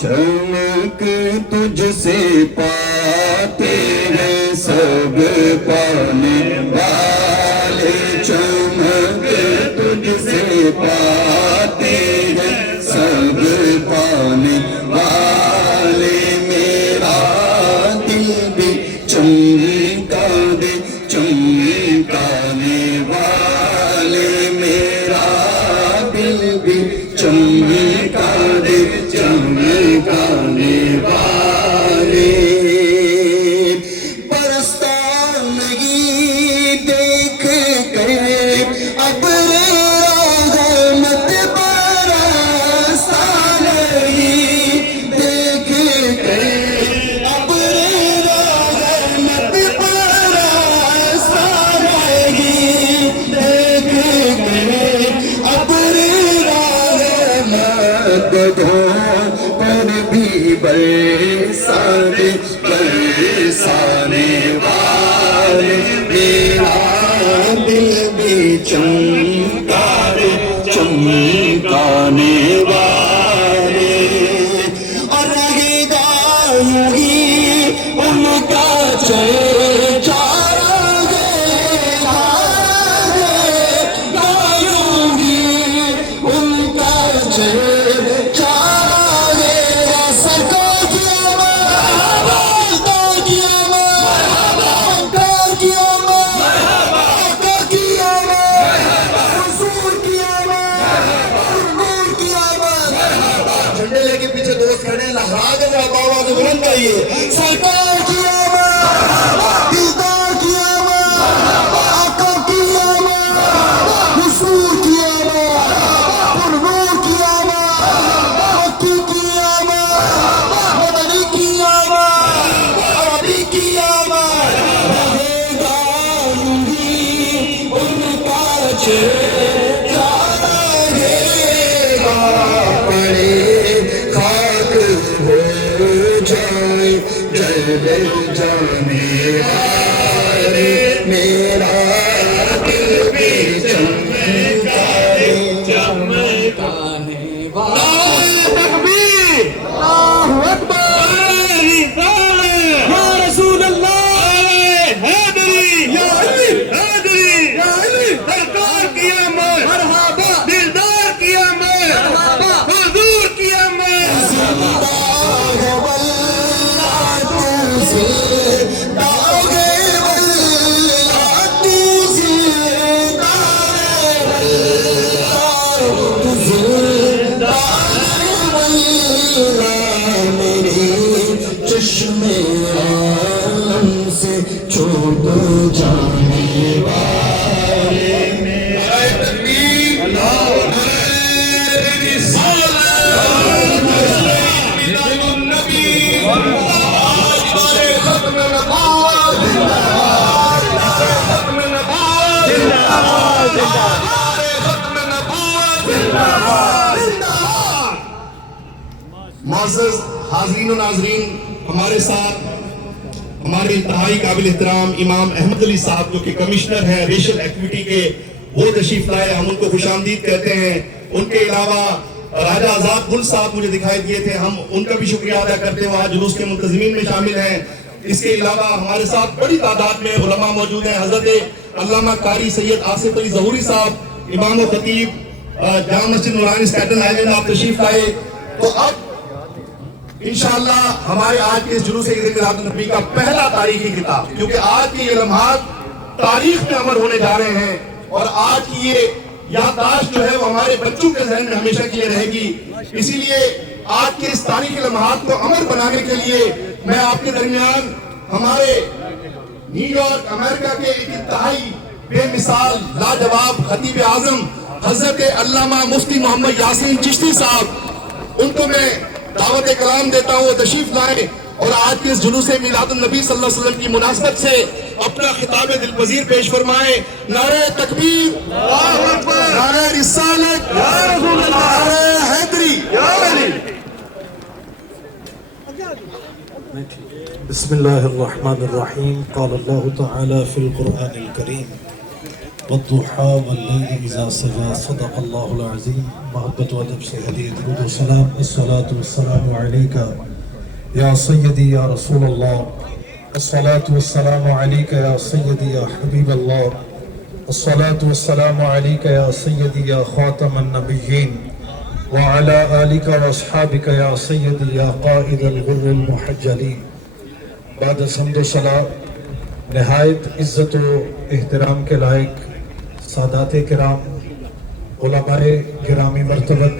چمک تجھ سے پاتے ہیں سب پانے والے، چمک تجھ سے پاتے ہیں سب پانے والے، میرا دل بھی چمکا دے چمکانے والے، میرا دل بھی چمکا دے چمکانے والے، برستا نہیں دیکھ کر ابر رحمت، برستا نہیں دیکھ کر ابر رحمت، برستا نہیں دیکھ کر ابر رحمت، پر بھی برسانے برسانے والے، میرا دل بھی چمکا دے چمکانے والے، اور رہے گا یہی ان کا چرچا، ان کا چرچا سرکار کی آمد، دیدار کی آمد، آقا کی آمد، حضور کی آمد، پرنور کی آمد، مکی کی آمد، مدنی کی آمد، عربی کی آمد، رہے گا یوں ان کا چرچا، رہے گا پڑے خاک ہو جائے جل جانے والے، میرا دل بھی چمکا دے چمکانے والے، تکبیر، اللہ اکبر، یا رسول اللہ، حیدری، یا علی، حیدری، یا علی، سرکار کی آمد، مرحبا، دلدار کی آمد، مرحبا، حضور کی آمد، زندہ چشمے عالم سے چھوٹ جانے والے، میرا تکبیر، اللہ معزز حاضرین و ناظرین، ہمارے ساتھ ہمارے انتہائی قابل احترام امام احمد علی صاحب جو کہ کمشنر ہیں ریشل ایکٹیویٹی کے، وہ تشریف لائے، ہم ان کو خوش آمدید کہتے ہیں۔ ان کے علاوہ راجہ آزاد گل صاحب مجھے دکھائی دیے تھے، ہم ان کا بھی شکریہ ادا کرتے ہیں، وہاں جلوس کے منتظمین میں شامل ہیں۔ اس کے علاوہ ہمارے ساتھ بڑی تعداد میں علماء موجود ہیں، حضرت علامہ قاری سید آصف علی ظہوری صاحب امام و خطیب جامع مسجد نورانی اسٹیٹن آئلینڈ، آپ تشریف لائے۔ تو اب انشاءاللہ ہمارے آج کے اس جلوس عید میلاد النبی کا پہلا تاریخی خطاب، کیونکہ آج کے یہ لمحات تاریخ میں امر ہونے جا رہے ہیں، اور آج کی یہ یادداشت جو ہے وہ ہمارے بچوں کے ذہن میں ہمیشہ کے لیے رہے گی۔ اسی لیے آج کے اس تاریخی لمحات کو امر بنانے کے لیے میں آپ کے درمیان ہمارے نیو یارک امریکہ کے ایک انتہائی بے مثال لاجواب خطیب اعظم حضرت علامہ مفتی محمد یاسین چشتی صاحب، ان کو میں دعوت کلام دیتا ہوں، وہ تشریف لائیں اور آج کے اس جلوس میلاد النبی صلی اللہ علیہ وسلم کی مناسبت سے اپنا خطاب دلپذیر پیش فرمائیں۔ نعرہ تکبیر، اللہ اکبر، نعرہ رسالت، یا رسول اللہ، نعرہ حیدری، یا علی۔ بسم اللہ الرحمن الرحیم۔ قال اللہ تعالی فی القرآن الکریم والضحى والليل إذا سجى صدق الله العظيم. محبت و ادب سے ہدیہ درود و سلام. الصلاة والسلام علیکہ یا سیدی یا رسول اللہ. الصلاة والسلام علیکہ یا سیدی یا حبیب اللہ. الصلاة والسلام علیکہ یا سیدی یا خاتم النبیین وعلى آلک واصحابک یا سیدی یا قائد الغر المحجلین. بعد حمد و ثنا نہایت عزت و احترام کے لائق سادات کرام، علماء گرامی مرتبت،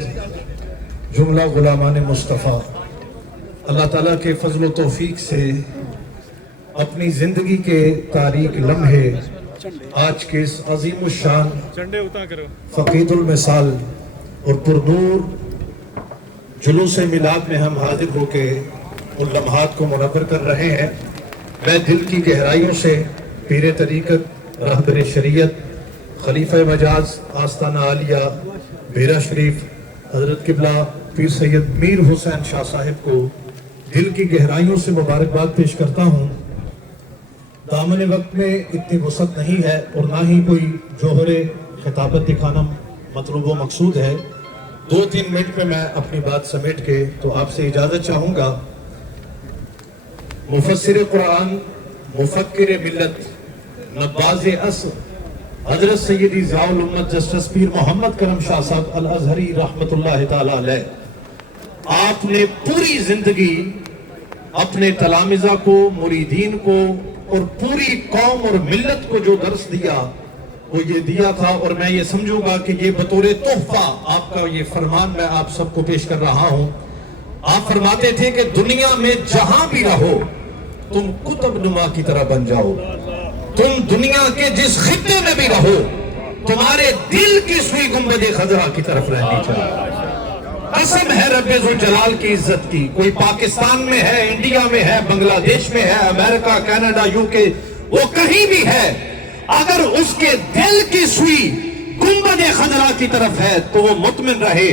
جملہ غلامان مصطفیٰ، اللہ تعالیٰ کے فضل و توفیق سے اپنی زندگی کے تاریک لمحے آج کے اس عظیم الشان فقید المثال اور پرنور جلوس میلاد میں ہم حاضر ہو کے ان لمحات کو منور کر رہے ہیں. میں دل کی گہرائیوں سے پیر طریقت، رہبر شریعت، خلیفہ مجاز آستانہ عالیہ بیرا شریف حضرت قبلہ پیر سید میر حسین شاہ صاحب کو دل کی گہرائیوں سے مبارکباد پیش کرتا ہوں. دامن وقت میں اتنی وسعت نہیں ہے اور نہ ہی کوئی جوہر خطابت دکھانا مطلوب و مقصود ہے. 2-3 منٹ پہ میں اپنی بات سمیٹ کے تو آپ سے اجازت چاہوں گا. مفسر قرآن، مفکر ملت، نباز اصل حضرت سیدی ضیاء الامت جسٹس پیر محمد کرم شاہ صاحب الازہری رحمت اللہ تعالی علیہ، آپ نے پوری زندگی اپنے تلامذہ کو، مریدین کو اور پوری قوم اور ملت کو جو درس دیا وہ یہ دیا تھا. اور میں یہ سمجھوں گا کہ یہ بطور تحفہ آپ کا یہ فرمان میں آپ سب کو پیش کر رہا ہوں. آپ فرماتے تھے کہ دنیا میں جہاں بھی رہو تم قطب نما کی طرح بن جاؤ. تم دنیا کے جس خطے میں بھی رہو تمہارے دل کی سوئی گنبد خضرا کی طرف رہنی چاہیے. قسم ہے رب ذوالجلال کی عزت کی، کوئی پاکستان میں ہے، انڈیا میں ہے، بنگلہ دیش میں ہے، امریکہ، کینیڈا، UK، وہ کہیں بھی ہے، اگر اس کے دل کی سوئی گنبد خضرا کی طرف ہے تو وہ مطمئن رہے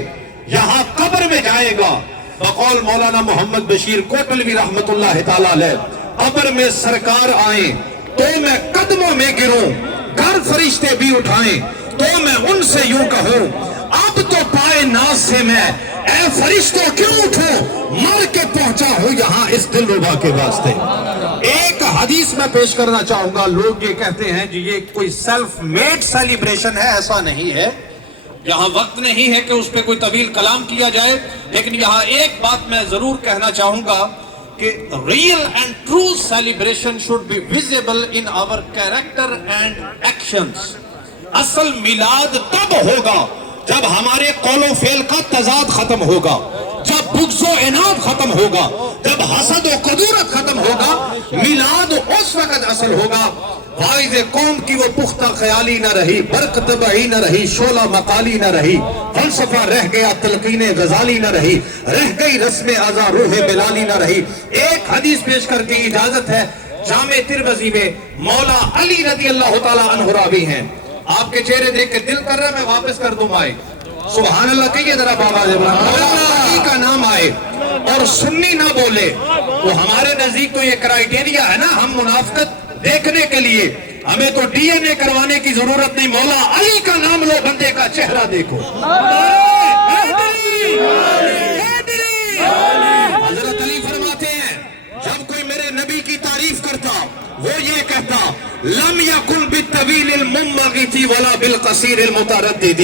یہاں قبر میں جائے گا. بقول مولانا محمد بشیر کوٹلوی رحمت اللہ تعالی علیہ، قبر میں سرکار آئیں تو میں قدموں میں گروں، گھر فرشتے بھی اٹھائیں تو میں ان سے یوں کہوں اب تو پائے ناز سے میں اے فرشتوں کیوں اٹھوں، مر کے پہنچا ہوں یہاں اس دلربا کے واسطے. ایک حدیث میں پیش کرنا چاہوں گا. لوگ یہ کہتے ہیں جی یہ کوئی سیلف میڈ سیلیبریشن ہے، ایسا نہیں ہے. یہاں وقت نہیں ہے کہ اس پہ کوئی طویل کلام کیا جائے، لیکن یہاں ایک بات میں ضرور کہنا چاہوں گا کہ real and true celebration should be visible in our character and actions. اصل میلاد تب ہوگا جب ہمارے قول و فعل کا تضاد ختم ہوگا، جب بغض و عناد ختم ہوگا، جب حسد و قدورت ختم ہوگا. میلاد اس وقت اصل ہوگا واعظ قوم کی وہ پختہ خیالی نہ رہی، برق طبعی نہ رہی، شعلہ مقالی نہ رہی، فلسفہ رہ گیا، تلقین غزالی نہ رہی، رہ گئی رسم ازا روح بلالی نہ رہی. ایک حدیث پیش کر کے اجازت ہے. جامع ترمذی میں مولا علی رضی اللہ تعالیٰ عنہ راوی ہیں. آپ کے چہرے دیکھ کے دل کر رہا ہے میں واپس کر دوں مائک. سبحان اللہ کہیے ذرا بابا مولا علی کا نام آئے اور سنی نہ بولے تو ہمارے نزدیک تو یہ کرائیٹیریا ہے نا، ہم منافقت دیکھنے کے لیے ہمیں تو DNA کروانے کی ضرورت نہیں. مولا علی کا نام لو، بندے کا چہرہ دیکھو. حضرت علی فرماتے ہیں جب کوئی میرے نبی کی تعریف کرتا وہ یہ کہتا لم یکن بالطویل المنبغت ولا بالقصیر المتردد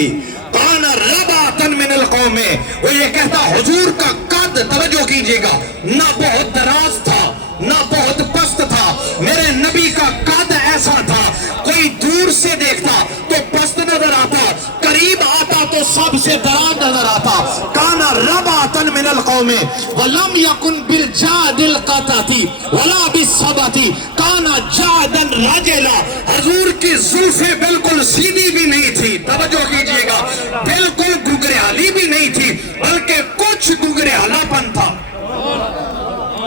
کان ربعۃ من القوم. وہ یہ کہتا حضور کا قد، توجہ کیجئے گا، نہ بہت دراز تھا نہ بہت پست تھا. میرے نبی کا قد ایسا تھا کوئی دور سے دیکھتا تو پست نظر آتا، قریب آتا تو سب سے دراز نظر آتا. کان ربعۃ من القوم ولم یکن بالجعد القطۃ ولا بالصبۃ کان جعدا رجلا. حضور کی زلفیں بالکل سیدھی بھی نہیں تھی، توجہ کیجئے گا، بالکل گگریالی بھی نہیں تھی بلکہ کچھ گگریالا پن تھا.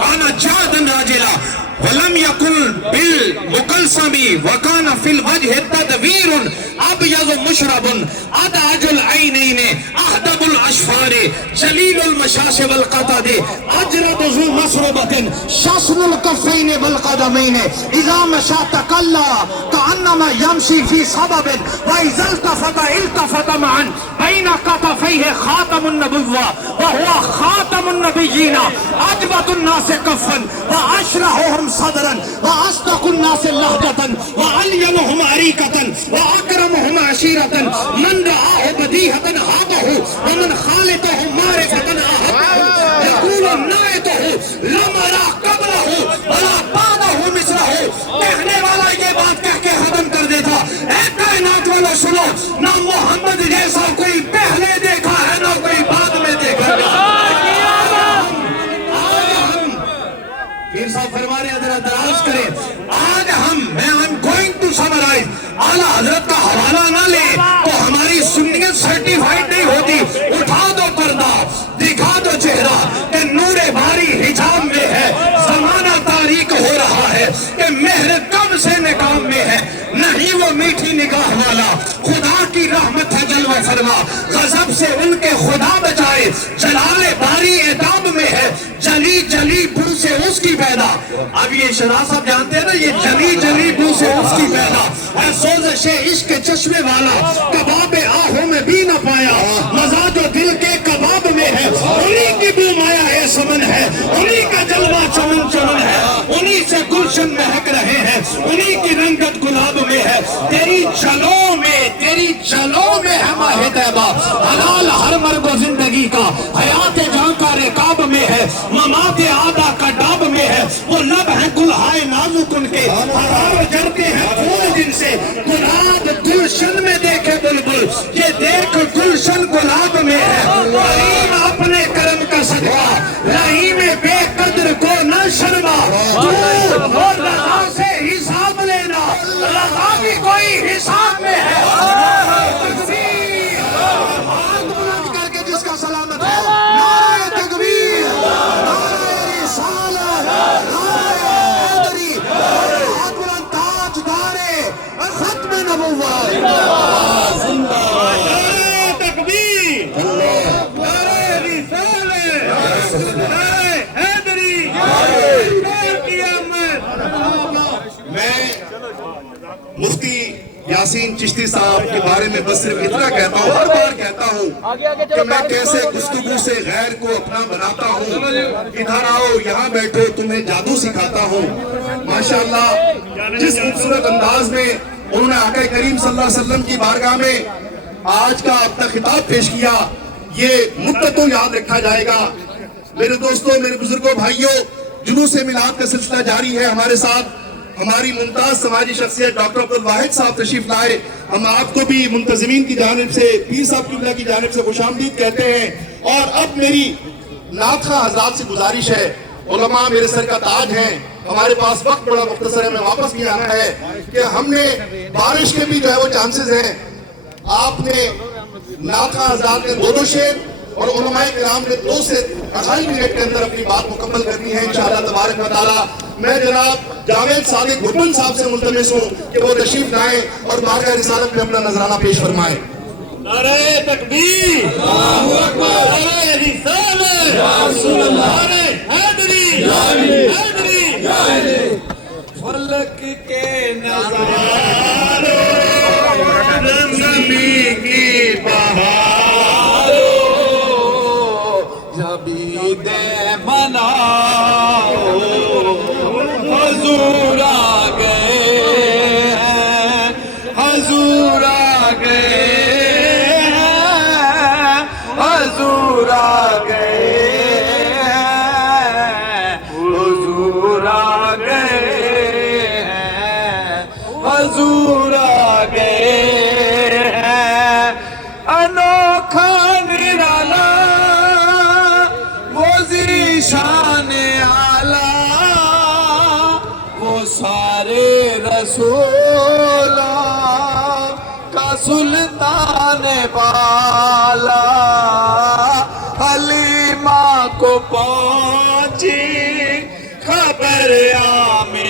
کان جعدا رجلا ولم يكن بالمقلصم وكان في الوجه تدوير ابيض مشرب ادعج العينين اهدب الاشفار جليل المشاش والقطد اجرد ذو مسربة شصن الكفين والقدمين اذا مشى تكلى كانما يمشي في سبب واذا التفت معا بين كتفيه خاتم النبوة وهو خاتم النبيين اجبد الناس كفا واشرحهم صدرا واصدق الناس لهجة وألينهم عريكة وأكرمهم عشيرة من رآه بديهة هابه ومن خالطه معرفة أهبه يقول نائته لم أرى قبله ولا بعده مثله کہنے والا یہ بات کہہ کے ختم کر دیتا اے کائنات والا سنو نہ محمد جیسا کوئی پہلے دیکھا ہے نہ کوئی بعد میں دیکھا پیر صاحب فرما رہے ہیں ذرا دراز کریں آج I'm going to summarize اعلیٰ حضرت کا حوالہ نہ لے تو ہماری سنیت سرٹیفائیڈ نہیں ہوتی اٹھا دو پردہ دکھا دو چہرہ کہ نور باری حجاب میں ہے زمانہ تاریک ہو رہا ہے کہ مہر کب سے نکام میں ہے نہیں وہ میٹھی نگاہ والا خدا کی رحمت ہے جلوہ فرما غضب سے ان کے خدا بچائے جلال باری عتاب میں ہے جلی جلی بو سے اس کی پیدا اب یہ شراح صاحب جانتے ہیں نا یہ جلی جلی بو سے اس کی پیدا اے سوزش عشق چشمے والا کباب آہوں میں بھی نہ پایا مزہ جو دل کے کباب میں ہے انہی کی بو مایا ہے سمن ہے انہی کا جلوہ چمن چمن ہے انہی سے گلشن مہک رہے ہیں انہی کی رنگت گلاب میں ہے تیری جلوں میں ہے ماہ طیبہ حلال ہر مرگ و زندگی کا حیات جان کا رکاب میں ہے ممات آدھا کا ڈاب میں ہے وہ لب ہیں گلہائے نازک ان کے ہزار جڑتے ہیں پھول جن سے گلاب گلشن میں دیکھے بلبل یہ دیکھ گلشن گلاب میں ہے رحیم اپنے کرم کا صدقہ رحیم بے قدر کو نہ شرما اور رضا سے حساب لینا رضا بھی کوئی حساب میں ہے ہاتھ بلند کر کے جس کا سلامت ہے نعرہ تکبیر نعرہ رسالت نعرہ حیدری ہاتھ بلند تاجدار ختم نبوت نعرہ تکبیر نعرہ رسالت نعرہ حیدری اور قیامت میں مفتی یاسین چشتی صاحب کے بارے میں بس صرف اتنا کہتا ہوں ہر بار کہتا ہوں کہ میں کیسے گفتگو سے غیر کو اپنا بناتا ہوں ادھر آؤ یہاں بیٹھو تمہیں جادو سکھاتا ہوں ماشاءاللہ جس خوبصورت انداز میں انہوں نے آقا کریم صلی اللہ علیہ وسلم کی بارگاہ میں آج کا اپنا خطاب پیش کیا یہ مدتوں یاد رکھا جائے گا میرے دوستوں میرے بزرگوں بھائیوں جلوس میلاد کا سلسلہ جاری ہے ہمارے ساتھ ہماری ممتاز سماجی شخصیت ڈاکٹر عبدالواحد صاحب تشریف لائے ہم آپ کو بھی منتظمین کی جانب سے پیر صاحب قبلہ کی جانب سے خوش آمدید کہتے ہیں اور اب میری نعت خواہ حضرات سے گزارش ہے علماء میرے سر کا تاج ہیں ہمارے پاس وقت بڑا مختصر ہے میں واپس بھی آنا ہے کہ ہم نے بارش کے بھی جو ہے وہ چانسز ہیں آپ نے نعت خواہ حضرات نے دو شعر اور علماء کرام نے 2 سے 2.5 منٹ کے اندر اپنی بات مکمل کرنی ہے انشاءاللہ تبارک و تعالی میں جناب جاوید صادق گھٹن صاحب سے ملتمس ہوں کہ وہ تشریف لائیں اور بارگاہ رسالت میں اپنا نذرانہ پیش فرمائیں نعرہ تکبیر اللہ اکبر نعرہ رسالت یا رسول اللہ نعرہ حیدری حیدری فلک کے نظاروں زمین کی بہاروں جبی دے مناؤ حضور آ گئے ہیں حضور آ گئے ہیں حضور آ گئے ہیں حضور آ گئے ہیں حضور آ گئے ہیں انوکھا نرالا وہ ذیشان اعلیٰ وہ سارے رسولوں کا سلطان بالا حلیمہ کو پہنچی خبر آمین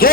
2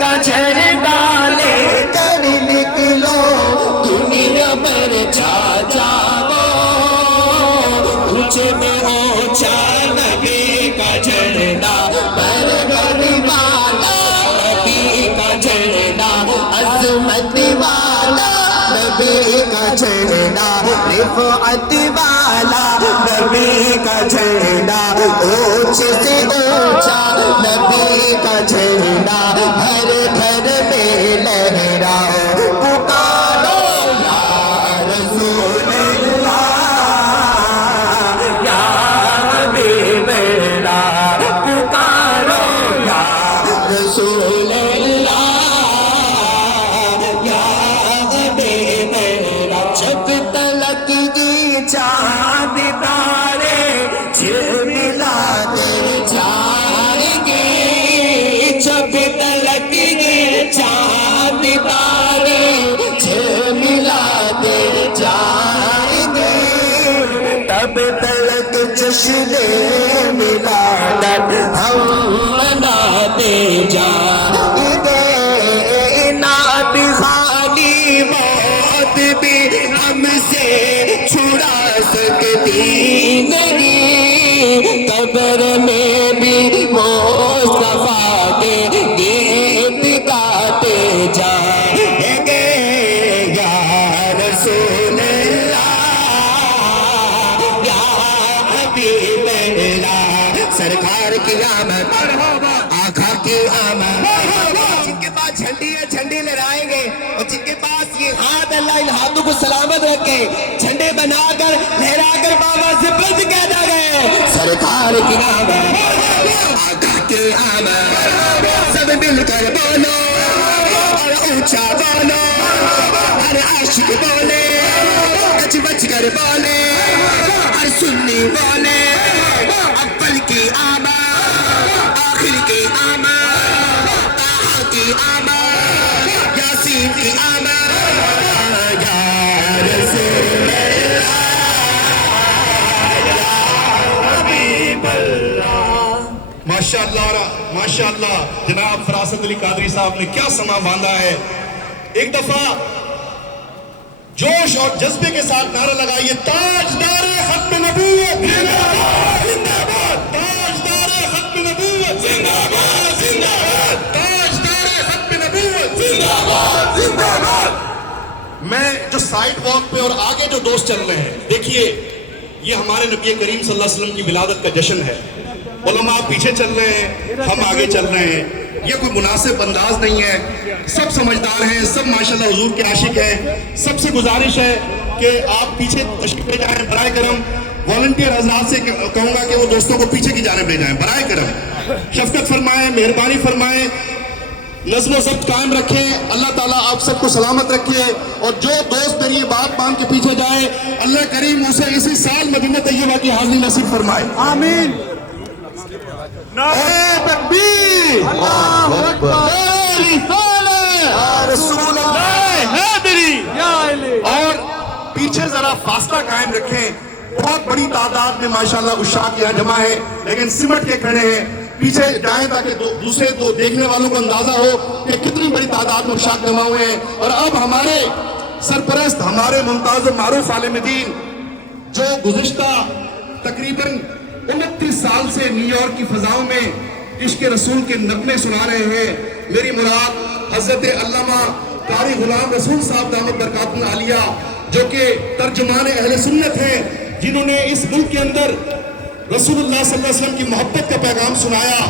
کا جھنڈا لے کر نکلو دنیا پر چھا جاؤ اونچے میں اونچا نبی کا جھنڈا پر والا نبی کا جھنڈا عظمت والا نبی کا جھنڈا رفعت والا نبی کا جھنڈا اونچے سے اونچا نبی کا جھنڈا ہر گھر میں لہراؤ پکارو یا رسول اللہ یا حبیب اللہ پکارو یا رسول اللہ یا حبیب اللہ جب تلک کی چاند تارے جھلملاتے جائیں گے جب تلک کی چاند تارے جھلملاتے جائیں گے تب تلک جشن ملادت ہم مناتے جائیں گے نعت خالی موت بھی ہم سے چھڑا سکتی نہیں قبر میں بھی مصطفیٰ کے گیت گاتے جائیں گے یا رسول اللہ یا حبیب اللہ سرکار کی آمد آقا کی آمد جن کے پاس جھنڈی ہے جھنڈی لہرائیں گے اور جن کے پاس یہ ہاتھ اللہ ان ہاتھوں کو سلامت رکھے جھنڈے بنا کر لہرا کر بابا سے بچ کہتا گئے سرکار کی آمد آقا کی آمد سب مل کر بولو اور اونچا بولو ہر عاشق بولے بچ بچ کر بولے ہر سنی بولے اول کی آمد آخر کی آمد طه کی آمد یاسین کی آمد یا رسول ماشاءاللہ جناب فراست علی قادری صاحب نے کیا سما باندھا ہے. ایک دفعہ جوش اور جذبے کے ساتھ نعرہ لگائیے تاجدار ختم نبوت زندہ باد زندہ باد تاجدار ختم نبوت زندہ باد زندہ باد تاجدار ختم نبوت زندہ باد زندہ باد. میں جو سائیڈ واک پہ اور آگے جو دوست چل رہے ہیں دیکھیے یہ ہمارے نبی کریم صلی اللہ علیہ وسلم کی ولادت کا جشن ہے. علماء پیچھے چل رہے ہیں ہم آگے چل رہے ہیں. یہ کوئی مناسب انداز نہیں ہے. سب سمجھدار ہیں سب ماشاءاللہ حضور کے عاشق ہیں. سب سے گزارش ہے کہ آپ پیچھے تشریف لے جائیں برائے کرم. والنٹیئر حضرات سے کہوں گا کہ وہ دوستوں کو پیچھے کی جانب لے جائیں برائے کرم. شفقت فرمائیں مہربانی فرمائیں نظم و ضبط قائم رکھیں. اللہ تعالیٰ آپ سب کو سلامت رکھے اور جو دوست میری یہ بات مان کے پیچھے جائے اللہ کریم اسے اسی سال مدینہ طیبہ کی حاضری نصیب فرمائے. آمین. اے تکبیر اللہ اکبر رسول اللہ حیدری. اور پیچھے ذرا فاصلہ قائم رکھیں. بہت بڑی تعداد میں ماشاءاللہ عشاق یہاں جمع ہے لیکن سمٹ کے کھڑے ہیں. پیچھے جائیں تاکہ دوسرے تو دیکھنے والوں کو اندازہ ہو کہ کتنی بڑی تعداد میں عشاق جمع ہوئے ہیں. اور اب ہمارے سرپرست ہمارے ممتاز و معروف عالم دین جو گزشتہ تقریباً 29 سال سے نیو یارک کی فضاؤں میں عشق رسول کے نغمے سنا رہے ہیں. میری مراد حضرت علامہ قاری غلام رسول صاحب دامت برکاتہ العالیہ جو کہ ترجمان اہل سنت ہیں جنہوں نے اس ملک کے اندر رسول اللہ صلی اللہ علیہ وسلم کی محبت کا پیغام سنایا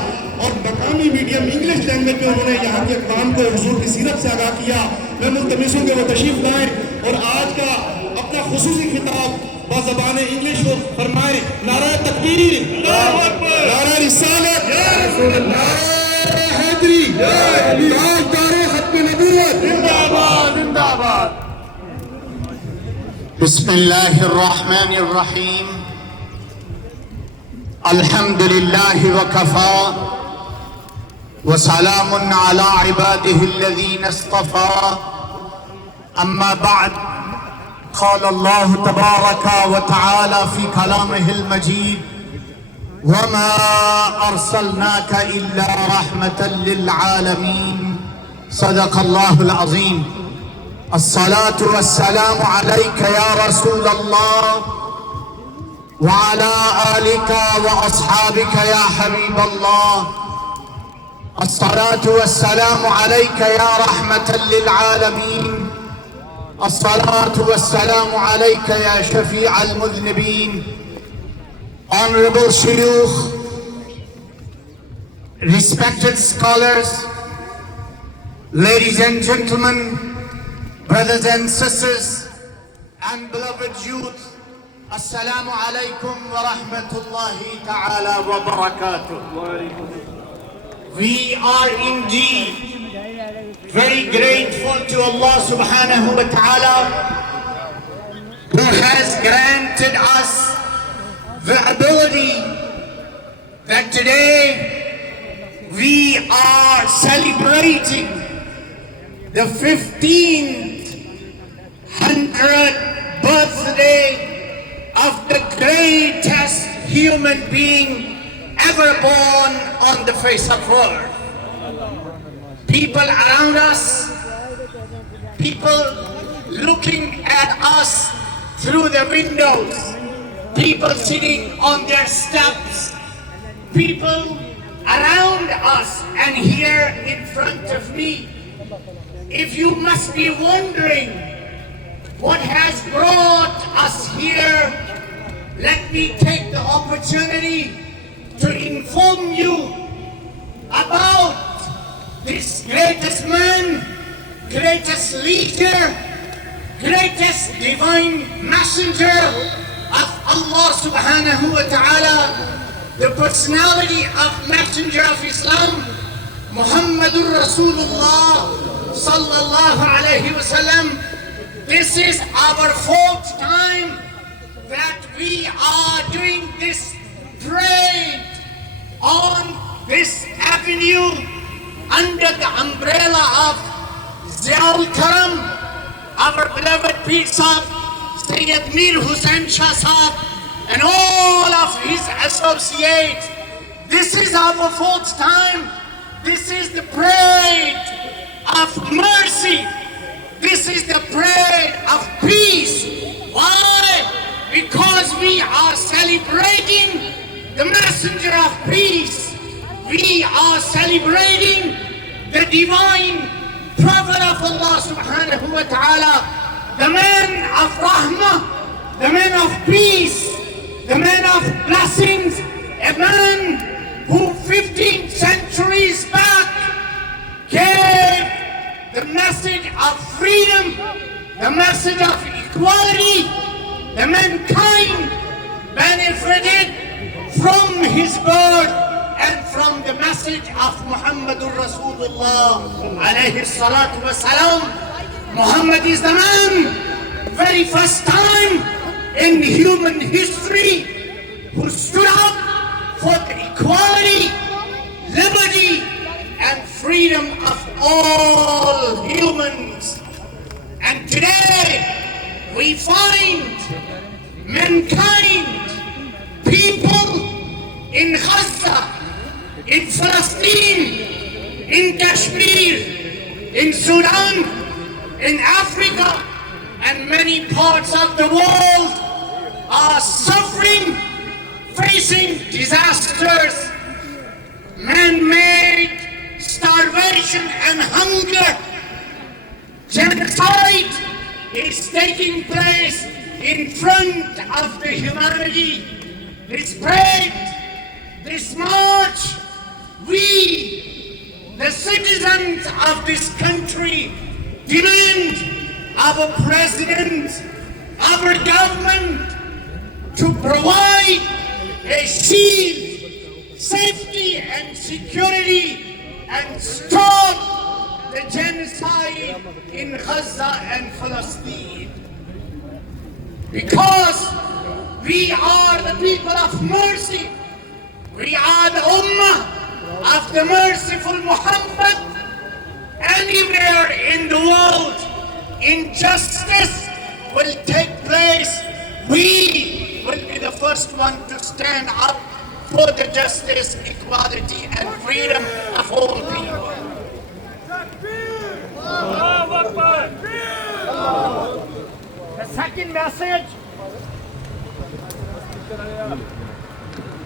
اور مقامی میڈیم انگلش لینگویج میں انہوں نے یہاں کے اقوام کو حضور کی سیرت سے آگاہ کیا. میں ملتمس ہوں کہ وہ تشریف لائیں اور آج کا اپنا خصوصی خطاب بزبان انگلش کو فرمائے. نعرہ تکبیر نعرہ رسالت نعرہ حیدری تاجدار ختم نبوت زندہ باد زندہ باد. بسم اللہ الرحمن الرحیم الحمد للہ وکفا وسلام علی عباده الذین اصطفى اما بعد قال الله تبارك وتعالى في كلامه المجيد وما أرسلناك إلا رحمة للعالمين صدق الله العظيم. الصلاة والسلام عليك يا رسول الله وعلى آلك وأصحابك يا حبيب الله. الصلاة والسلام عليك يا رحمة للعالمين. الصلاة والسلام عليك يا Shafi المذنبين. Honorable Shuyukh, respected scholars, ladies and gentlemen, brothers and sisters, and beloved youth, Assalamu alaikum wa rahmatullahi ta'ala wa barakatuh. We are indeed very grateful to Allah subhanahu wa ta'ala, who has granted us the ability that today we are celebrating the 1500th birthday of the greatest human being ever born on the face of earth. People around us, people looking at us through the windows, people sitting on their steps, people around us and here in front of me. If you must be wondering what has brought us here, let me take the opportunity to inform you about this greatest man, greatest leader, greatest divine messenger of Allah subhanahu wa ta'ala, the personality of messenger of Islam, Muhammadur Rasulullah sallallahu alayhi wa sallam. This is our 4th time that we are doing this parade on this avenue under the umbrella of Ziaul Karam, our beloved Peer Sahib, Sayyid Mir Hussain Shah Sahib, and all of his associates. This is our 4th time. This is the parade of mercy. This is the parade of peace. Why? Because we are celebrating the messenger of peace. We are celebrating the divine prophet of Allah subhanahu wa ta'ala, the man of rahmah, the man of peace, the man of blessings, a man who 15 centuries back gave the message of freedom, the message of equality. The mankind benefited from his birth and from the message of Muhammadur Rasulullah alayhi salatu wasalam. Muhammad is the man, very first time in human history, who stood up for the equality, liberty, and freedom of all humans. And today we find mankind, people in Gaza, in Palestine, in Kashmir, in Sudan, in Africa, and many parts of the world are suffering, facing disasters, man-made starvation and hunger. Genocide is taking place in front of the humanity. This parade, this march, we, the citizens of this country, demand our president, our government, to provide a shield, safety and security, and stop the genocide in Gaza and Palestine. Because we are the people of mercy. We are the ummah of the merciful Muhammad. Anywhere in the world, injustice will take place. We will be the first one to stand up for the justice, equality, and freedom of all people. second message,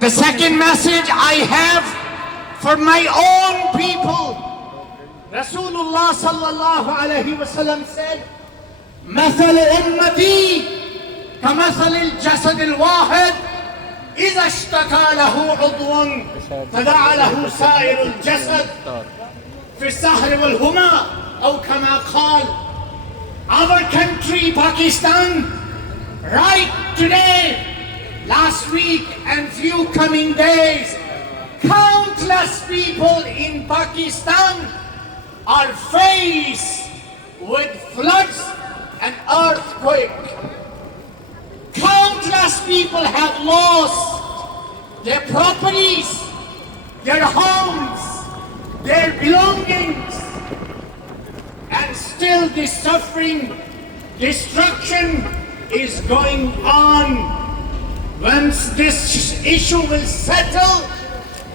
the second message I have for my own people. Rasulullah sallallahu alayhi wa sallam said, مثل أمتي كمثل الجسد الواحد إذا اشتكى له عضو فدعا له سائر الجسد في السهر والهمة أو كما قال. Our country, Pakistan, right today, last week and few coming days, countless people in Pakistan are faced with floods and earthquake. Countless people have lost their properties, their homes, their belongings, and still this suffering, destruction is going on. Once this issue will settle,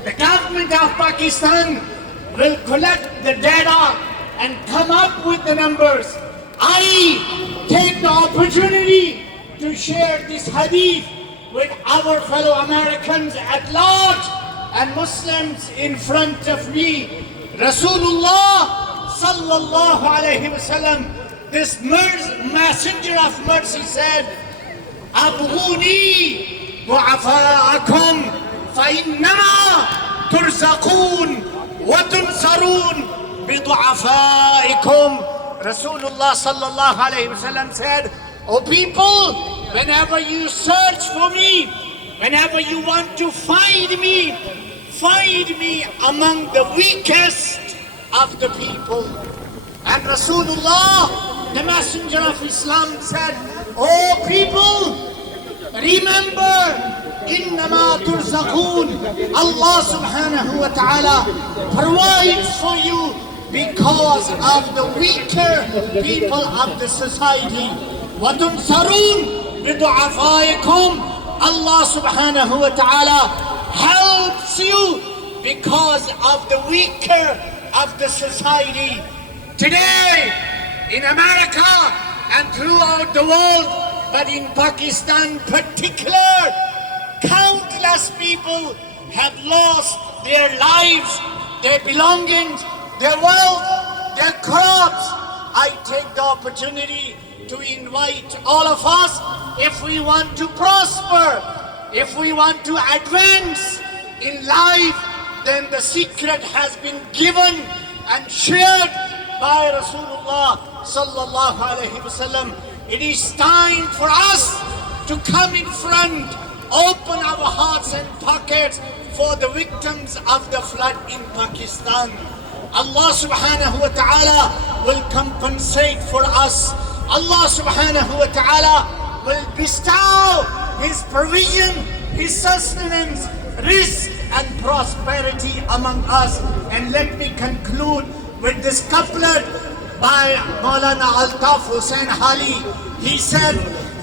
the government of Pakistan will collect the data and come up with the numbers. I take the opportunity to share this hadith with our fellow Americans at large and Muslims in front of me. Rasulullah sallallahu alayhi wa sallam, this messenger of mercy said, أبغوني ضعفاءكم فإنما ترزقون وتنصرون بضعفائكم. Rasulullah sallallahu alayhi wa sallam said, "O people, whenever you search for me, whenever you want to find me among the weakest of the people." And Rasulullah, the messenger of Islam, said, "O people, remember, innama turzaqun." Allah subhanahu wa ta'ala provides for you because of the weaker people of the society. وَتُنْصَرُونَ بِضُعَفَائِكُمْ. Allah subhanahu wa ta'ala helps you because of the weaker of the society. Today, in America and throughout the world, but in Pakistan particular, countless people have lost their lives, their belongings, their wealth, their crops. I take the opportunity to invite all of us, if we want to prosper, if we want to advance in life, then the secret has been given and shared by Rasulullah sallallahu alayhi wa sallam. It is time for us to come in front, open our hearts and pockets for the victims of the flood in Pakistan. Allah subhanahu wa ta'ala will compensate for us. Allah subhanahu wa ta'ala will bestow His provision, His sustenance, risk and prosperity among us. And let me conclude with this couplet by Maulana Altaf Hussain Hali. He said,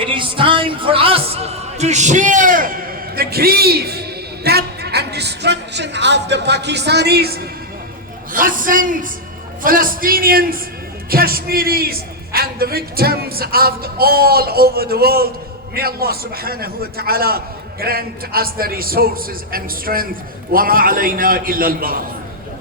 It is time for us to share the grief, death and destruction of the Pakistanis, Ghazzans, Palestinians, Kashmiris and the victims of all over the world. May Allah subhanahu wa ta'ala grant us the resources and strength. وَمَا عَلَيْنَا إِلَّا الْبَلَاغُ.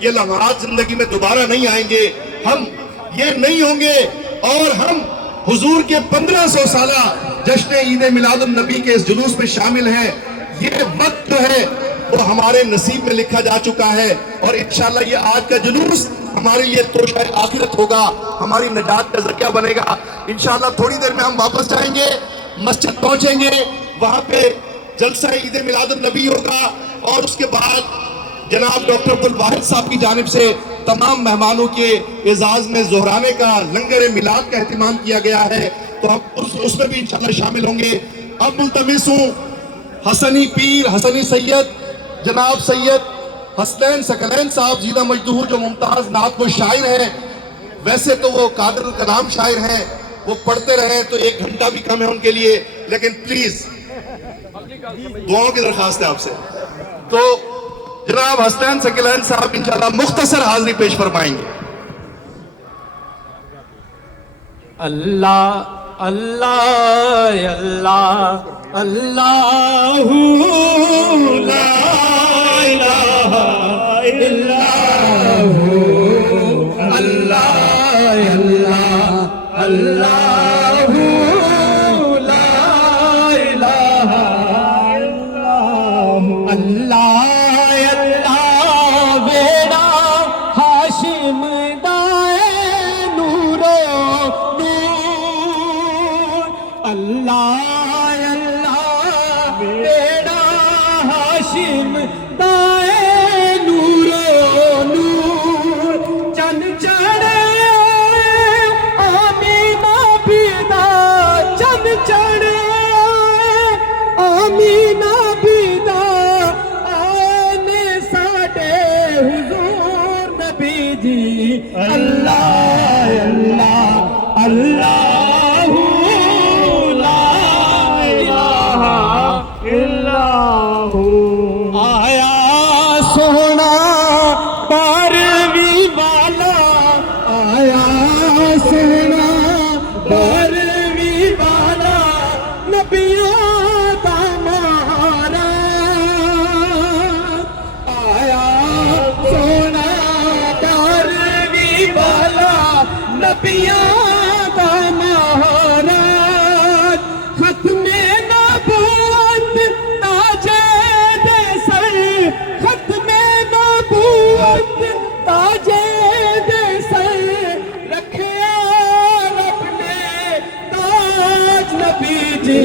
یہ لمحات زندگی میں دوبارہ نہیں آئیں گے، ہم یہ نہیں ہوں گے، اور ہم حضور کے 1500 سالہ جشن عید میلاد النبی کے اس جلوس میں شامل ہیں۔ یہ وقت جو ہے وہ ہمارے نصیب میں لکھا جا چکا ہے، اور انشاءاللہ یہ آج کا جلوس ہمارے لیے توشہ آخرت ہوگا، ہماری نجات کا ذریعہ بنے گا۔ انشاءاللہ تھوڑی دیر میں ہم واپس جائیں گے، مسجد پہنچیں گے، وہاں پہ جلسہ عید میلاد النبی ہوگا، اور اس کے بعد جناب ڈاکٹر عبدالواحد صاحب کی جانب سے تمام مہمانوں کے اعزاز میں زہرانے کا لنگر میلاد کا اہتمام کیا گیا ہے، تو ہم اس میں بھی انشاءاللہ شامل ہوں گے۔ اب ملتمس ہوں حسنی پیر، حسنی سید جناب سید حسنین ثقلین صاحب زیدہ مجدہو، جو ممتاز نعت کو شاعر ہیں، ویسے تو وہ قادر الکلام شاعر ہیں، وہ پڑھتے رہے تو 1 گھنٹہ بھی کم ہے ان کے لیے، لیکن پلیز دعاؤں کی درخواست ہے آپ سے۔ تو جناب حسنین ثقلین صاحب انشاءاللہ مختصر حاضری پیش فرمائیں گے۔ اللہ اللہ اللہ اللہ لا الہ الا ہو، اللہ اللہ اللہ لا الہ الا ہو، اللہ اللہ ویڑا ہاشم دائے نورو نور، اللہ اللہ ویڑا ہاشم دائے نورو نور، چن چڑھے آمینہ بیدا، چن چڑھے آمینہ بیدا، آنے ساڑے حضور نبی جی، اللہ اللہ اللہ لا الہ الا ہو، آیا سونا بارویں والا، آیا سونا بارویں والا، نبیوں کا مہارا، آیا سونا بارویں والا، نبیوں کا مہارا، ختم نبوت تاج دے سر، ختم نبوت تاج دے سر، رکھیا رب نے تاج نبی جی،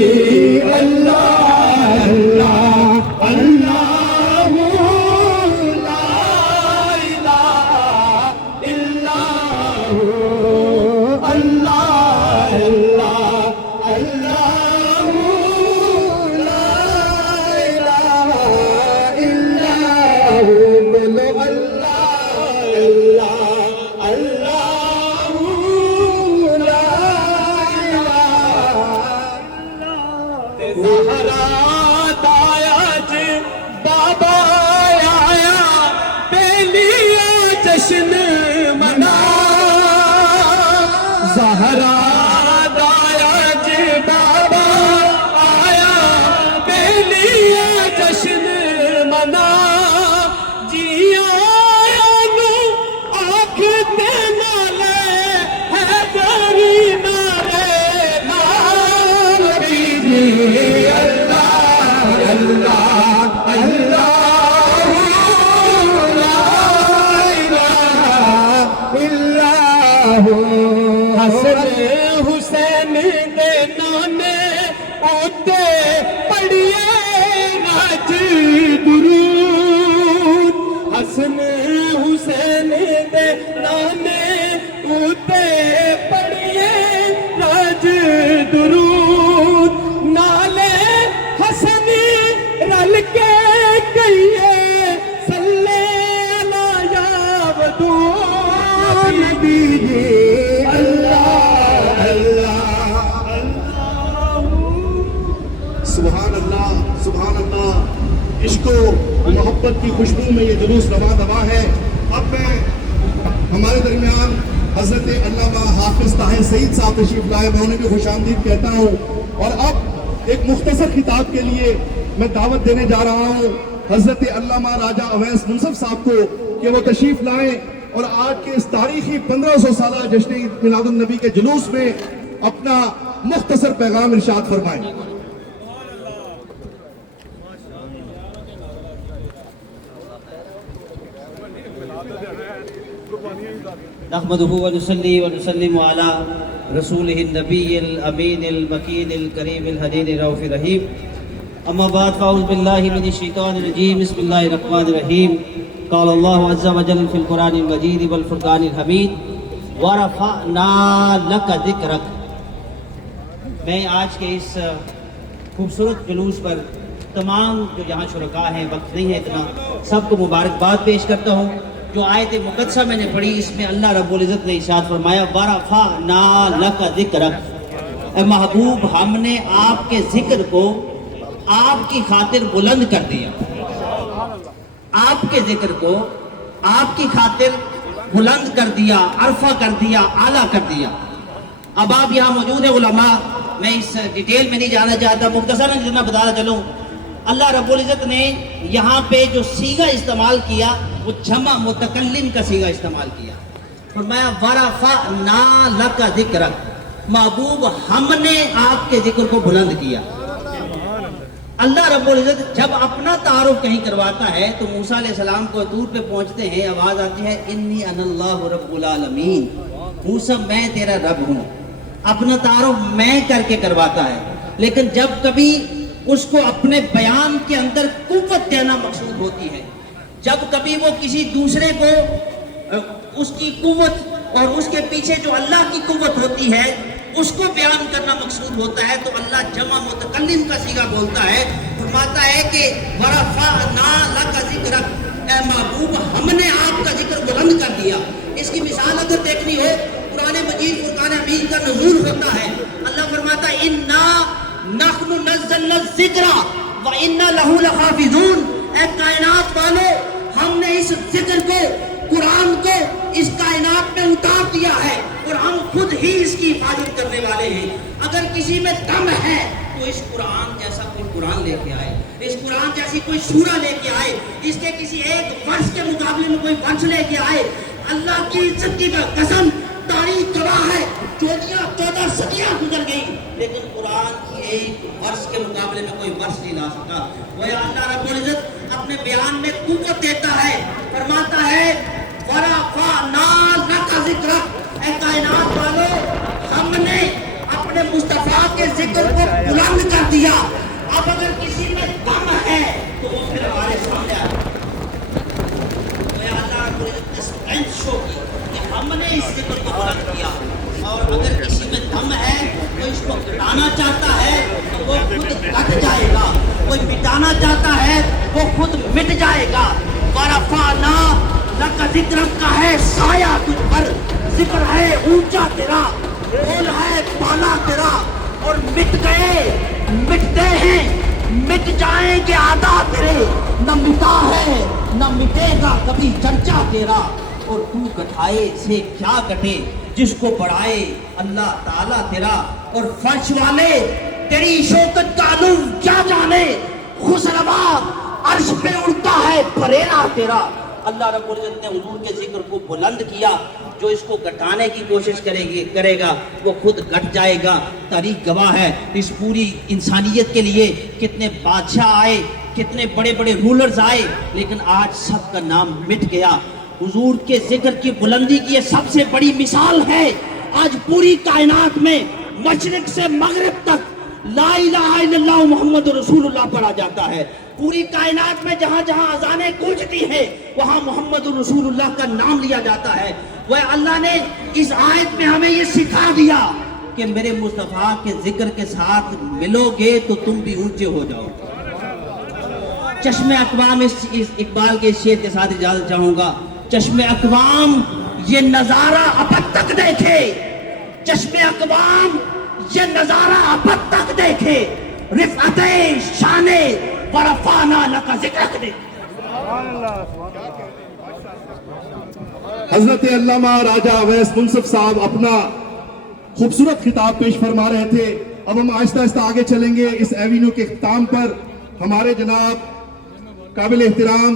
اللہ اللہ اللہ لا الہ الا ہو، اللہ اللہ اللہ لا الہ الا ہو، بولو اللہ اللہ اللہ لا الہ، زہرا دایا جی بابا آیا، پہلی جشن منا، زہرا دایا جی بابا آیا، پہلی جشن منا، جی آیا نو آنکھ تے نالے حیدری نالے نبی جی، اللہ اللہ اللہ لا الہ الا ہو، حسن حسین دے نانے اُتے پڑھیے راج درود، حسن حسین دے نانے اُتے پڑھیے راج درود، نالے حسنی رل کے کہیے صلی اللہ یا ودود نبی جی، اللہ اللہ اللہ، سبحان اللہ سبحان اللہ، عشق و محبت کی خوشبو میں یہ جلوس رواں دواں ہے۔ اب میں ہمارے درمیان حضرت علامہ حافظ طاہر سعید صاحب تشریف لائے، میں انہیں بھی خوش آمدید کہتا ہوں، اور اب ایک مختصر خطاب کے لیے میں دعوت دینے جا رہا ہوں حضرت علامہ راجہ اویس منصف صاحب کو کہ وہ تشریف لائیں اور آج کے اس تاریخی 1500 سالہ جشن میلاد النبی کے جلوس میں اپنا مختصر پیغام ارشاد فرمائیں۔ نحمده ونصلي ونسلم على رسوله النبي الأمين المكين الكريم الهدي الرؤوف الرحيم أما بعد فأعوذ بالله من الشيطان الرجيم بسم الله الرحمن الرحيم قال الله عز وجل في القرآن المجيد والفرقان الحميد ورفعنا لك ذكرك۔ میں آج کے اس خوبصورت جلوس پر تمام جو یہاں شرکاء ہیں، وقت نہیں ہے اتنا، سب کو مبارکباد پیش کرتا ہوں۔ جو آیت مقدسہ میں نے پڑھی اس میں اللہ رب العزت نے ارشاد فرمایا وَرَفَعْنَا لَكَ ذِكْرَكَ، اے محبوب ہم نے آپ کے ذکر کو آپ کی خاطر بلند کر دیا، آپ کے ذکر کو آپ کی خاطر بلند کر دیا، عرفہ کر دیا، اعلیٰ کر دیا۔ اب آپ یہاں موجود ہیں علماء، میں اس ڈیٹیل میں نہیں جانا چاہتا، مختصراً جتنا بتانا چلوں، اللہ رب العزت نے یہاں پہ جو صیغہ استعمال کیا وہ جمع متکلم کا صیغہ استعمال کیا، فرمایا وَرَفَعْنَا لَكَ ذِكْرَكَ، محبوب ہم نے آپ کے ذکر کو بلند کیا۔ اللہ رب العزت جب اپنا تعارف کہیں کرواتا ہے تو موسیٰ علیہ السلام کو طور پہ پہنچتے ہیں، آواز آتی ہے انی انا اللہ رب العالمین، موسیٰ میں تیرا رب ہوں، اپنا تعارف میں کر کے کرواتا ہے۔ لیکن جب کبھی اس کو اپنے بیان کے اندر قوت دینا مقصود ہوتی ہے، جب کبھی وہ کسی دوسرے کو اس کی قوت اور اس کے پیچھے جو اللہ کی قوت ہوتی ہے اس کو بیان کرنا مقصود ہوتا ہے، تو اللہ جمع متکلم کا صیغہ بولتا ہے، فرماتا ہے کہ وَرَفَعْنَا لَكَ ذِكْرَكَ، اے محبوب ہم نے آپ کا ذکر بلند کر دیا۔ اس کی مثال اگر دیکھنی ہو، قرآن مجید فرقان حمید کا نزول ہوتا ہے، اللہ فرماتا ہے اِنَّا نَحْنُ نَزَّلْنَا الذِّكْرَ وَإِنَّا لَهُ لَحَافِظُونَ، اے کائنات والو ہم نے اس ذکر کو، قرآن کو اس کائنات میں اتار دیا ہے اور ہم خود ہی اس کی حفاظت کرنے والے ہیں۔ اگر کسی میں دم ہے تو اس قرآن جیسا کوئی قرآن لے کے آئے، اس قرآن جیسی کوئی سورہ لے کے آئے، اس کے کسی ایک ورس کے مقابلے میں کوئی ورس لے کے آئے۔ اللہ کی عزت کی قسم، تاریخ گواہ ہے، 14 صدیاں گزر گئی لیکن قرآن کی ایک ورس کے مقابلے میں کوئی ورس نہیں لا سکا۔ گویا اللہ رب العزت اپنے بیان میں قوت دیتا ہے، فرماتا ہے وَرَفَعْنَا لَكَ ذِكْرَكَ، اے کائنات والو ہم نے اپنے مصطفیٰ کے ذکر کو بلند کر دیا۔ اب اگر کسی میں دم ہے تو وہ پھر ہمارے سامنے آئے۔ گویا اللہ رب العزت نے اسٹرینتھ شو کی کہ ہم نے اس ذکر کو بلند کیا، اور اگر کسی میں دم ہے وہ اس کو گھٹانا چاہتا ہے تو وہ خود گھٹ جائے گا، کوئی مٹانا چاہتا ہے وہ خود مٹ جائے گا۔ وَرَفَعْنَا لَكَ ذِكْرَكَ کا ہے سایہ تجھ پر، ذکر ہے اونچا تیرا، بول ہے بالا تیرا، اور مٹ گئے مٹتے ہیں، مٹ جائیں گے آدھا تیرے، نہ مٹا ہے نہ مٹے گا کبھی چرچا تیرا، اور تو گٹھائے سے کیا گٹے جس کو بڑھائے اللہ تعالیٰ تیرا، اور فرش والے تیری شوکت کا علو کیا جانے، خسروا عرش پہ اڑتا ہے پریرا تیرا۔ اللہ رب العزت نے حضور کے ذکر کو بلند کیا، جو اس کو گٹانے کی کوشش کرے گا وہ خود گٹ جائے گا۔ تاریخ گواہ ہے، اس پوری انسانیت کے لیے کتنے بادشاہ آئے، کتنے بڑے بڑے رولرز آئے، لیکن آج سب کا نام مٹ گیا۔ حضور کے ذکر کی بلندی کی یہ سب سے بڑی مثال ہے۔ آج پوری کائنات میں مشرق سے مغرب تک لا الہ الا اللہ محمد رسول اللہ پڑھا جاتا ہے۔ پوری کائنات میں جہاں جہاں اذانیں گونجتی ہیں وہاں محمد رسول اللہ کا نام لیا جاتا ہے۔ وہ اللہ نے اس آیت میں ہمیں یہ سکھا دیا کہ میرے مصطفیٰ کے ذکر کے ساتھ ملو گے تو تم بھی اونچے ہو جاؤ۔ چشم اقوام اس اقبال کے شعر کے ساتھ اجازت چاہوں گا۔ چشم اقوام یہ نظارہ اب تک دیکھے، چشم اقوام یہ نظارہ اب تک دیکھے، رفعت شان ورفعنا لک ذکرک دے۔ حضرت علامہ راجہ اویس منصف صاحب اپنا خوبصورت خطاب پیش فرما رہے تھے۔ اب ہم آہستہ آہستہ آگے چلیں گے۔ اس ایوینیو کے اختتام پر ہمارے جناب قابل احترام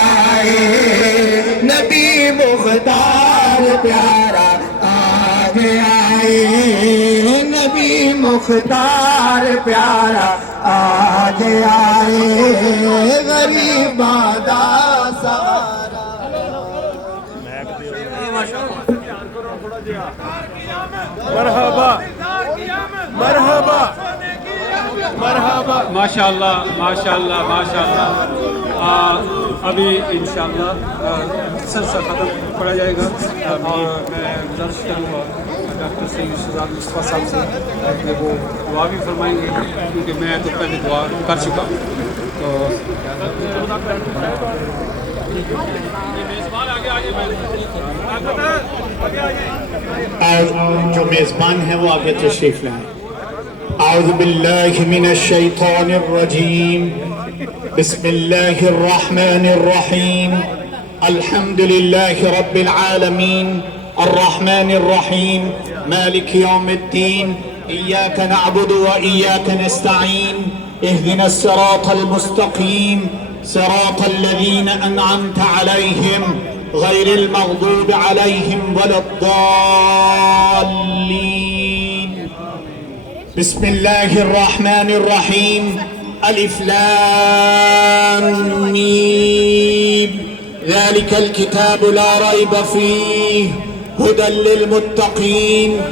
آئے نبی مختار پیارا آج آئے نبی مختار پیارا آج آئے غریب دا سہارا مرحبا مرحبا مرحبا ماشاءاللہ ماشاءاللہ ماشاءاللہ ابھی انشاءاللہ سلسلہ ختم پڑھا جائے گا اور میں گزارش کروں گا ڈاکٹر سید شہزاد مصطفیٰ صاحب سے کہ وہ دعا بھی فرمائیں گے کیونکہ میں تو پہلے دعا کر چکا ہوں تو جو میزبان ہیں وہ آگے تشریف لائیں. اعوذ باللہ من الشیطان الرجیم بسم اللہ الرحمن الرحیم الحمد للہ رب العالمین الرحمن الرحیم مالک یوم الدین ایاک نعبد و ایاک نستعین اهدنا الصراط المستقیم صراط الذين أنعمت عليهم غير المغضوب عليهم ولا الضالين. بسم الله الرحمن الرحيم ألف لام ميم ذلك الكتاب لا ريب فيه هدى للمتقين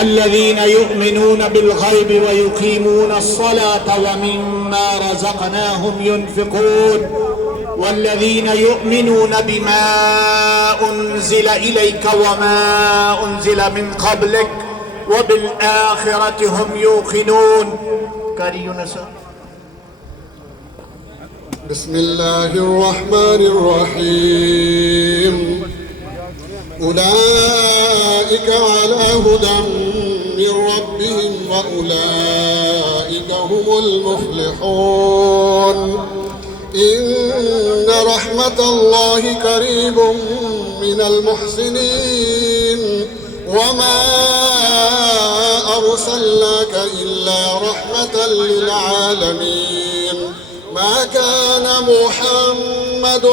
الذين يؤمنون بالغيب ويقيمون الصلاة ومما رزقناهم ينفقون والذين يؤمنون بما أنزل إليك وما أنزل من قبلك وبالآخرة هم يوقنون. بسم الله الرحمن الرحيم أولئك على هدى من ربهم وأولئك هم المفلحون. إن رحمة الله قريب من المحسنين وما أرسلناك إلا رحمة للعالمين. ما كان محمد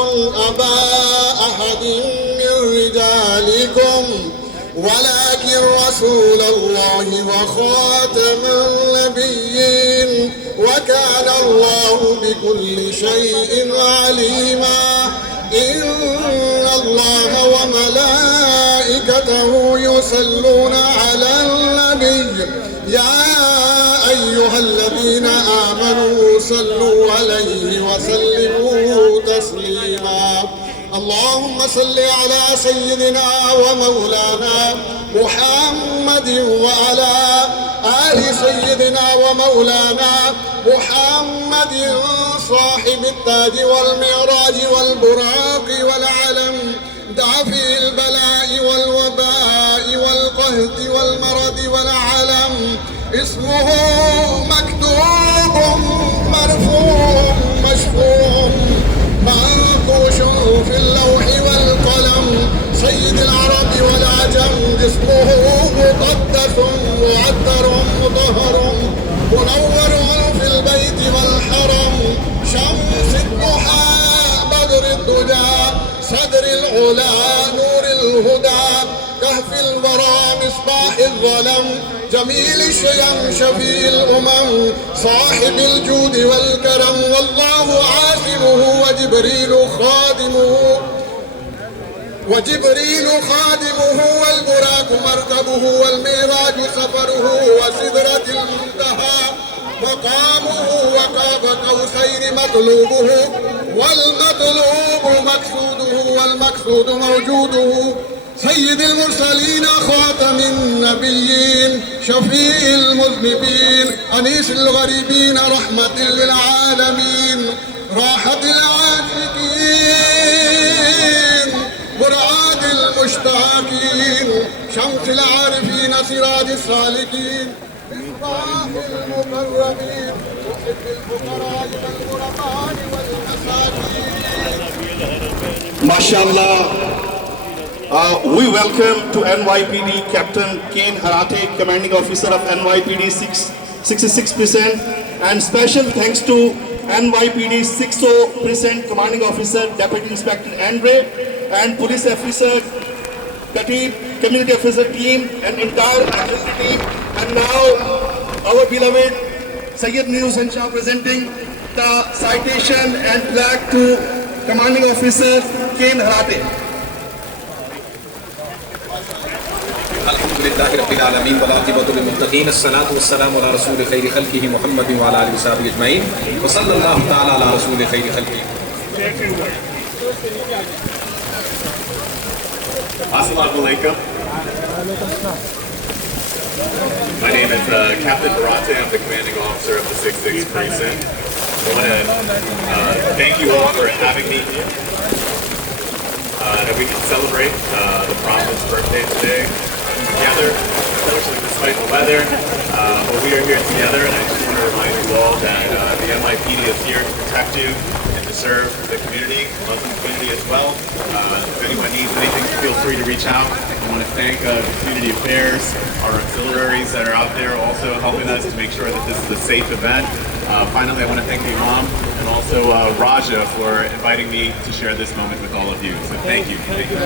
أبا أحد من رجالكم ولكن رسول الله وخاتم النبيين وكان الله بكل شيء عليما. إن الله وملائكته يصلون على النبي يا أيها الذين آمنوا صلوا عليه وسلموا تسليما. اللهم صل على سيدنا ومولانا محمد وعلى آل سيدنا ومولانا محمد صاحب التاج والمعراج والبراق والعلم دافع البلاء والوباء والقهط والمرض والعلم. اسمه مكتوب مرفوع مشفوع منقوش في اللوح والقلم. سيد العرب والعجم جسمه مقدس معطر مطهر منور في البيت والحرم. شمس الضحى بدر الدجى صدر العلا نور الهدى كهف الورى مصباح الظلم جميل الشيم شفيع الأمم صاحب الجود والكرم. والله عاصمه وجبريل خادمه والبراق مركبه والميراج سفره وسدرة المنتهى مقامه وقاب قوسين مطلوبه والمطلوب مقصوده والمقصود موجوده. سيد المرسلين خاتم النبيين شفيع المذنبين أنيس الغريبين رحمة للعالمين راحة العاشقين مراد المشتاقين شمس العارفين سراج السالكين مصباح المقربين محب الفقراء والغرباء والمساكين. MashaAllah. We welcome to NYPD Captain Kane Harate, Commanding Officer of NYPD 66%, and special thanks to NYPD 60 Precinct Commanding Officer Deputy Inspector Andre, and Police Officer Khatib, Community Officer team, and entire agency team. And now our beloved Sayyid News and Shah presenting the citation and plaque to Commanding Officer Ken Harate. الحمدللہ رب العالمین والعاقبۃ للمتقین الصلاۃ والسلام علی رسول خیر خلقہ محمد وعلی آلہ وصحبہ اجمعین وصلی اللہ تعالی علی رسول خیر خلقہ. Assalamu alaikum. My name is Captain Harate. I'm the commanding officer of the 66th Precinct. I want to thank you all for having me here. That we can celebrate the Prophet's birthday today together. Unfortunately, despite the weather, but we are here together, and I just want to remind you all that the NYPD is here to protect you and to serve the community, Muslim community as well. If anyone needs anything, feel free to reach out. I want to thank Community Affairs, our auxiliaries that are out there also helping us to make sure that this is a safe event. Finally, I want to thank the Imam and also Raja for inviting me to share this moment with all of you. So thank you. Thank you.